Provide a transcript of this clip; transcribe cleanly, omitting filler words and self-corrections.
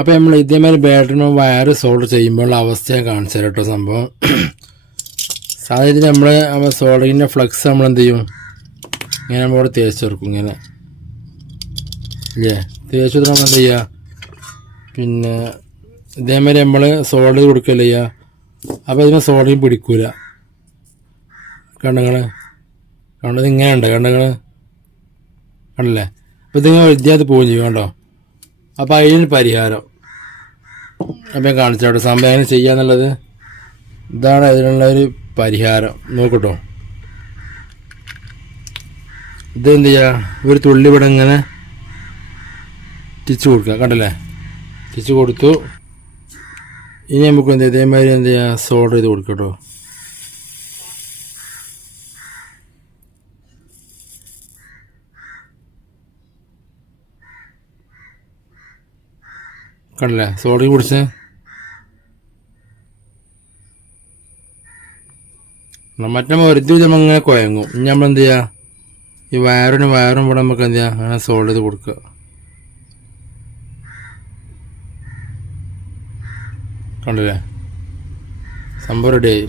അപ്പോൾ നമ്മൾ ഇതേമാതിരി ബാറ്ററിന് വയർ സോൾഡർ ചെയ്യുമ്പോൾ അവസ്ഥയെ കാണിച്ചു തരാം കേട്ടോ. സംഭവം സാധാരണ നമ്മൾ സോൾഡറിൻ്റെ ഫ്ലക്സ് നമ്മൾ എന്ത് ചെയ്യും, ഇങ്ങനെ നമ്മളിവിടെ തേച്ച് ചേർക്കും. ഇങ്ങനെ ഇല്ലേ, തേച്ച് കൊടുത്ത് നമ്മൾ എന്ത് ചെയ്യുക, പിന്നെ ഇതേമാതിരി നമ്മൾ സോൾഡർ കൊടുക്കുകയല്ല ചെയ്യുക. അപ്പോൾ ഇതിന് സോൾഡറിങ് പിടിക്കൂല. കണ്ടങ്ങൾ ഇങ്ങനെ ഉണ്ട്, കണ്ടല്ലേ. അപ്പോൾ ഇതിങ്ങനെ വിദ്യാർത്ഥി പോവുകയും ചെയ്യും കേട്ടോ. അപ്പോൾ അതിന് പരിഹാരം അപ്പം ഞാൻ കാണിച്ചോട്ടെ. സംഭവം എങ്ങനെ ചെയ്യാന്നുള്ളത് ഇതാണ് അതിനുള്ള ഒരു പരിഹാരം. നോക്കട്ടോ, ഇതെന്ത് ചെയ്യുക, ഒരു തുള്ളി ഇവിടെ ഇങ്ങനെ തിരിച്ച് കൊടുക്കുക. കണ്ടല്ലേ, തിരിച്ച് കൊടുത്തു. ഇനി നമുക്ക് എന്ത് ഇതേമാതിരി എന്ത് ചെയ്യുക, സോൾഡർ ചെയ്ത് കൊടുക്കട്ടോ. കണ്ടല്ലേ, സോൾഡറിങ് പിടിച്ച് മറ്റേ ഒരുത്തി നമ്മൾ ഇങ്ങനെ കുഴങ്ങും. ഇനി നമ്മൾ എന്ത് ചെയ്യുക, ഈ വയറും ഇവിടെ നമുക്ക് എന്ത് ചെയ്യുക, അങ്ങനെ സോൾഡ് ചെയ്ത് കൊടുക്കുക. കണ്ടല്ലേ, സംഭവം റെഡിയായി.